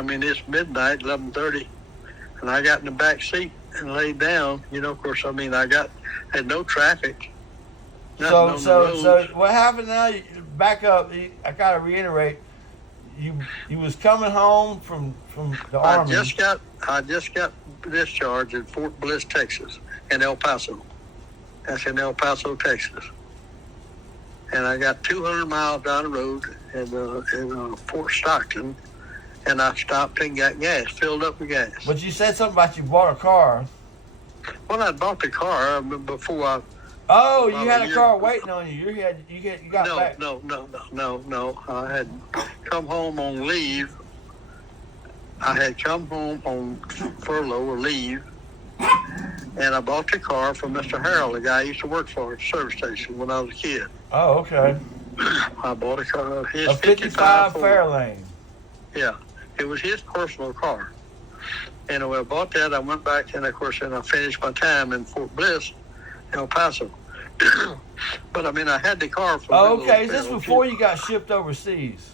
I mean, it's midnight, 11:30, and I got in the back seat and laid down. Of course, I mean, had no traffic. So what happened now? Back up. I gotta reiterate. You was coming home from the Army. I just got discharged in Fort Bliss, Texas, in El Paso. That's in El Paso, Texas. And I got 200 miles down the road in Fort Stockton, and I stopped and got gas, filled up with gas. But you said something about you bought a car. Well, I bought the car before I. Oh, you had a car waiting on you. You got back. No. I had come home on leave. I had come home on furlough or leave, and I bought the car from Mr. Harold, the guy I used to work for at the service station when I was a kid. Oh, okay. I bought a car. A 55 Fairlane. Yeah, it was his personal car. And when I bought that, I went back, and of course, I finished my time in Fort Bliss, El Paso. But I mean, I had the car for. Oh, okay. Is this before you got shipped overseas?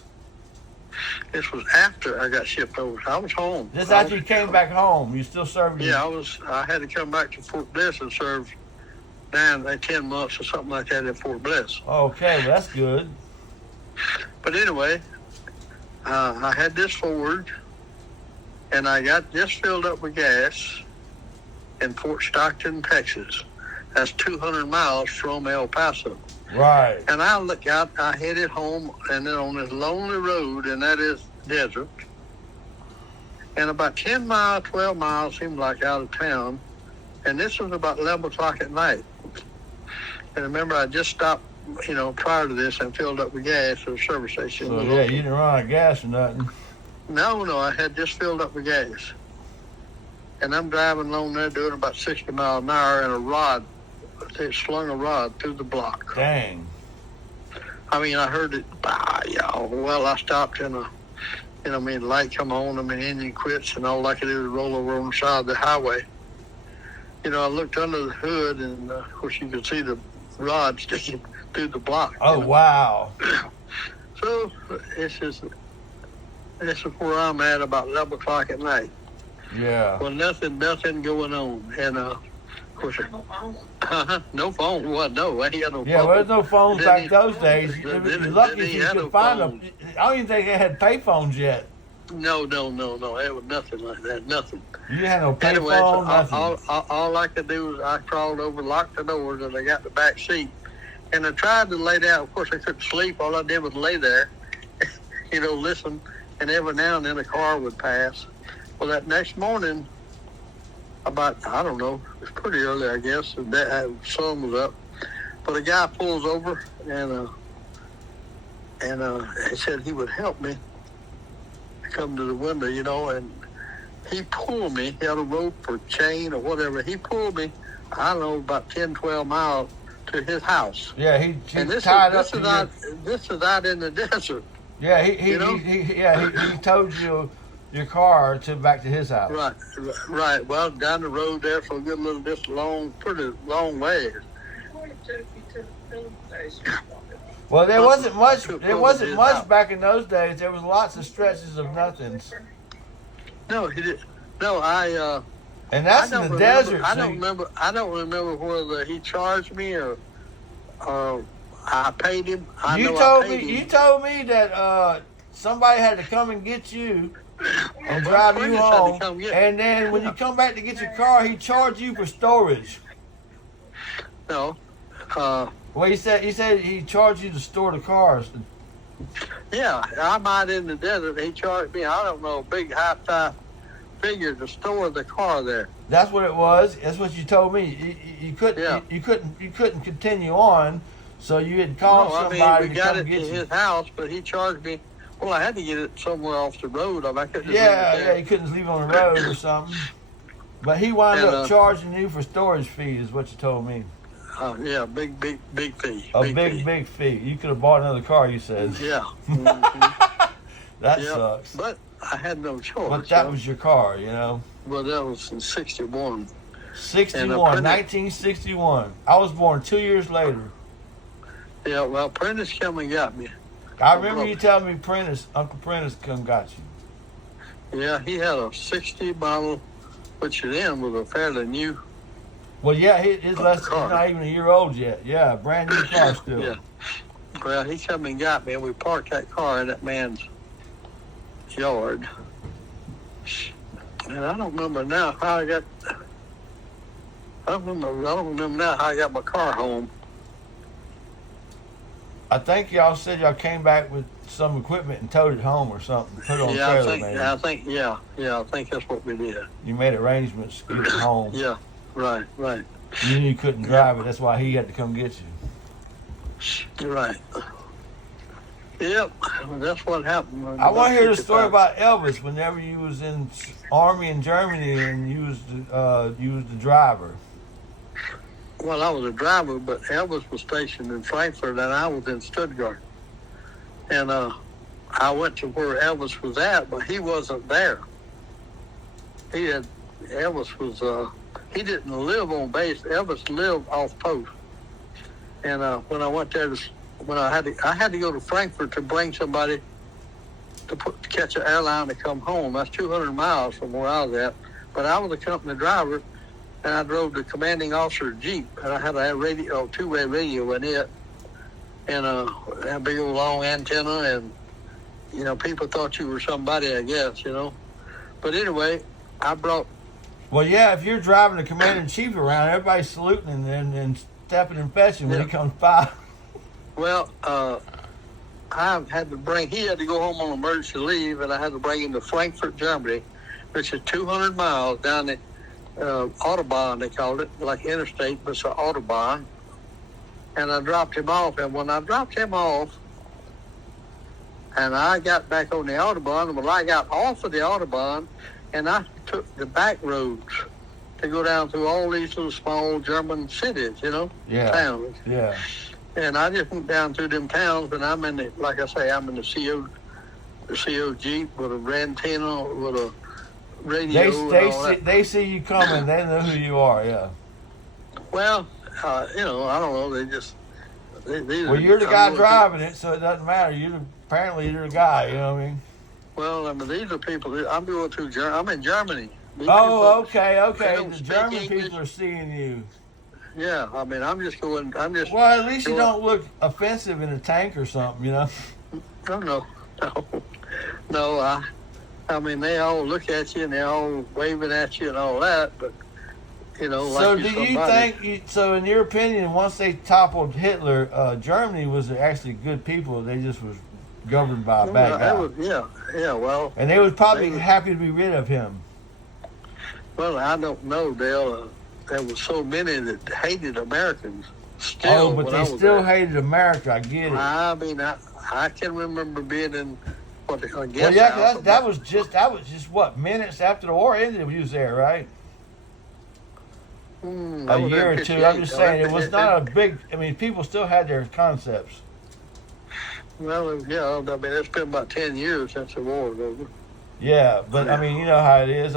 This was after I got shipped over. I was home. This after you came back home. You still serving? Yeah, I had to come back to Fort Bliss and serve 10 months or something like that in Fort Bliss. Okay, well, that's good. But anyway, I had this Ford, and I got this filled up with gas in Fort Stockton, Texas. That's 200 miles from El Paso. Right. And I look out, I headed home, and then on this lonely road, and that is desert. And about 10 miles, 12 miles seemed like out of town. And this was about 11 o'clock at night. And remember, I just stopped, prior to this and filled up with gas at a service station. So, yeah, you didn't run out of gas or nothing. No, I had just filled up with gas. And I'm driving along there doing about 60 miles an hour, and they slung a rod through the block. Dang. I mean, I heard it, well, I stopped and, the light come on, engine quits, and all I could do was roll over on the side of the highway. I looked under the hood, and, of course, you could see the rod sticking through the block. Oh, wow. So, this is where I'm at about 11 o'clock at night. Yeah. Well, nothing going on. And, of course, no phone. What? No, I ain't got no phone. Yeah, well, there's no phones back those days. You're lucky if you could find them. I don't even think they had pay phones yet. No. It was nothing like that. Nothing. You had no pay anyway, phone, nothing. All I could do was I crawled over, locked the doors, and I got the back seat. And I tried to lay down. Of course, I couldn't sleep. All I did was lay there, listen. And every now and then a car would pass. Well, that next morning, about, I don't know, it was pretty early, I guess. The sun was up. But a guy pulls over, and he said he would help me come to the window, and he pulled me. He had a rope or chain or whatever. He pulled me, I don't know, about 10, 12 miles to his house. Yeah, he and this tied is, up. This is out in the desert. Yeah, he towed your car back to his house. Right. Well, down the road there for a good little distance, pretty long way. Well, there wasn't much. There wasn't much back in those days. There was lots of stretches of nothings. No, he didn't. No, and that's in the desert. I don't remember whether he charged me or I paid him. You told me that somebody had to come and get you and drive you home, and then when you come back to get your car, he charged you for storage. No. Well, he said he charged you to store the cars. Yeah, I'm out in the desert. He charged me, I don't know, a big high-fi figure to store the car there. That's what it was. That's what you told me. You couldn't. Yeah. You couldn't continue on. So you had called somebody to come get you. We got it to his house, but he charged me. Well, I had to get it somewhere off the road. I couldn't. Yeah, you couldn't leave it on the road or something. But he wound up charging you for storage fees, is what you told me. Yeah, big fee. Big fee. You could have bought another car, you said. Yeah. Mm-hmm. That sucks. But I had no choice. But that was your car, Well, that was in 61. 1961. I was born 2 years later. Yeah, well, Prentice come and got me. I remember you telling me Uncle Prentice come got you. Yeah, he had a 60 model, which then was a fairly new Well, yeah, he's car. he's not even a year old yet. Yeah, brand new car still. Yeah. Well, he come and got me, and we parked that car in that man's yard. And I don't remember now how I got. I don't remember now how I got my car home. I think y'all said y'all came back with some equipment and towed it home or something. Put it on a trailer, maybe. I think that's what we did. You made arrangements to get it home. Yeah, right. You knew you couldn't drive it. That's why he had to come get you. Right. Yep, that's what happened. I want to hear the story about Elvis. Whenever you was in Army in Germany and you was the driver. Well, I was a driver, but Elvis was stationed in Frankfurt, and I was in Stuttgart. And I went to where Elvis was at, but he wasn't there. Elvis was, he didn't live on base. Elvis lived off post. And when I went there, I had to go to Frankfurt to bring somebody to catch an airline to come home. That's 200 miles from where I was at. But I was a company driver, and I drove the commanding officer Jeep, and I had a radio, two-way radio in it, and a big old long antenna, and people thought you were somebody, I guess, But anyway, I brought. Well, yeah, if you're driving the commander-in-chief around, everybody's saluting and stepping and fetching when he comes by. Well, I had to bring. He had to go home on emergency leave, and I had to bring him to Frankfurt, Germany, which is 200 miles down the Autobahn, they called it, like interstate, but it's an Autobahn. And I dropped him off, and when I dropped him off, and I got back on the Autobahn, well, I got off of the Autobahn, and I took the back roads to go down through all these little small German cities, towns. Yeah. And I just went down through them towns, and I'm in the, like I say, I'm in the CO Jeep with a antenna, with a radio. They see you coming. They know who you are. Yeah. Well, I don't know. They just. Well, you're the guy driving it, so it doesn't matter. Apparently you're the guy. You know what I mean? Well, these are people. I'm going through Germany. I'm in Germany. Okay. The German people are seeing you. Yeah, I'm just going. Well, at least you don't look offensive in a tank or something, No. They all look at you and they're all waving at you and all that, but So do you think? So in your opinion, once they toppled Hitler, Germany was actually good people? They just was governed by a bad guy. Well. And they was probably happy to be rid of him. Well, I don't know, Dale. There were so many that hated Americans. Still, but they still hated America. I get it. I can remember being in that was just what, minutes after the war ended. We was there, right? A year or two. I'm just saying it was not a big. People still had their concepts. Well, yeah. It's been about 10 years since the war was over. Yeah, but you know how it is.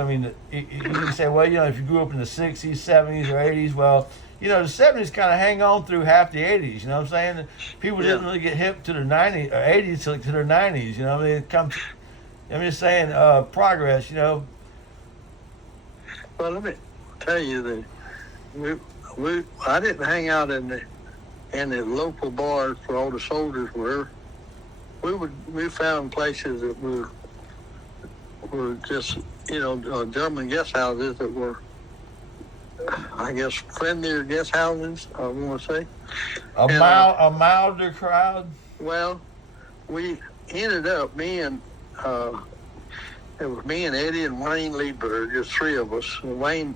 You can say, well, if you grew up in the 60s, 70s, or 80s, well, the 70s kind of hang on through half the 80s. You know what I'm saying? People didn't really get hip to their 90s or 80s to their 90s. I'm just saying progress. Well, let me tell you that I didn't hang out in the local bars where all the soldiers were. We found places that were just, German guest houses that were, I guess, friendlier guest houses, I want to say. A milder crowd? Well, we ended up, it was me and Eddie and Wayne Liebberg, just three of us. And Wayne,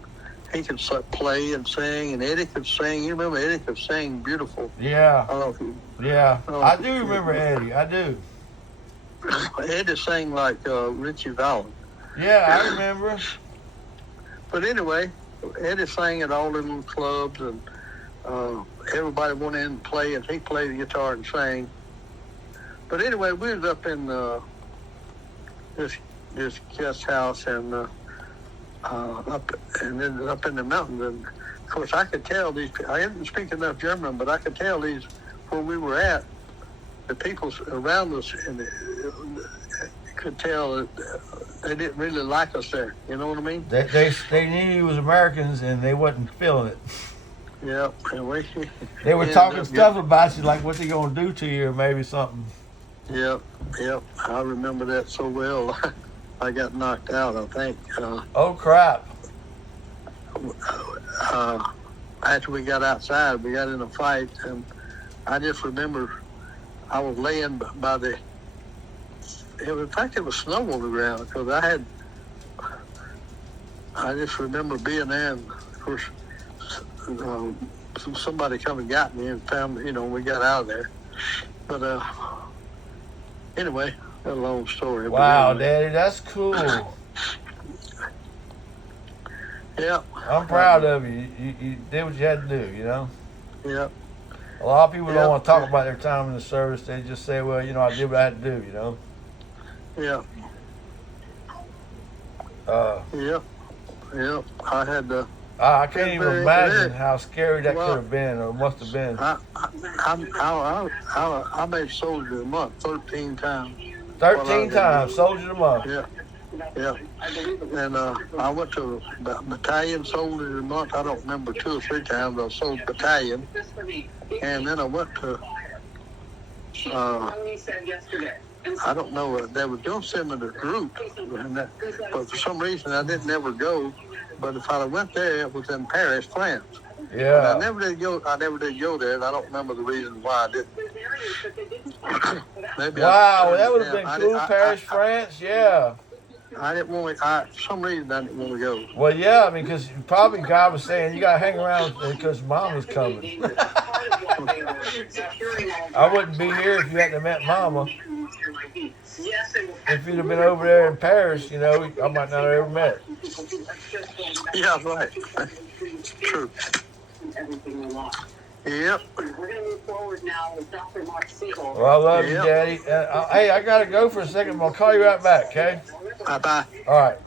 he could play and sing, and Eddie could sing. You remember Eddie could sing beautiful. Yeah. I do remember Eddie. I do. Eddie sang like Richie Valens. Yeah, I remember. But anyway, Eddie sang at all the little clubs, and everybody went in and play, and he played the guitar and sang. But anyway, we was up in this guest house and up in the mountains, and of course I could tell these. I didn't speak enough German, but I could tell these where we were at. The people around us could tell that they didn't really like us there. You know what I mean? They knew you was Americans and they wasn't feeling it. Yeah, and we. They were ended talking up stuff about you, like what they gonna do to you, or maybe something. Yep. I remember that so well. I got knocked out, I think. Oh crap! After we got outside, we got in a fight, and I just remember I was laying by the. In fact, it was snow on the ground because I just remember being there, and of course, somebody come and got me and found me. We got out of there. But anyway, that's a long story. Wow, anyway. Daddy, that's cool. Yeah. I'm proud of you. You did what you had to do, Yeah. A lot of people Yeah. don't want to talk about their time in the service. They just say, well, I did what I had to do, Yeah. Yeah. I had to. I can't even Very- imagine very- how scary that well, could have been or must have been. I made soldier of the month 13 times. 13 times, Soldier of the Month. Yeah. And I went to battalion soldier of the month. I don't remember 2 or 3 times I sold battalion. And then I went to. I don't know. They were going to send me to group, but for some reason I didn't ever go. But if I went there, it was in Paris, France. But I Yeah. never did go. I never did go there, and I don't remember the reason why I didn't. Maybe Wow, that would have been I cool, didn't- Paris, France. Yeah. I didn't want to. For some reason, I didn't want to go. Well, yeah, I mean, because probably God was saying you got to hang around because Mom was coming. I wouldn't be here if you hadn't have met Mama. If you'd have been over there in Paris, I might not have ever met her. Yeah, right. True. Yep. We're going to move forward now with Dr. Mark Siegel. Well, I love you, Yeah. Daddy. Hey, I got to go for a second. I'm going to call you right back, okay? Bye bye. All right.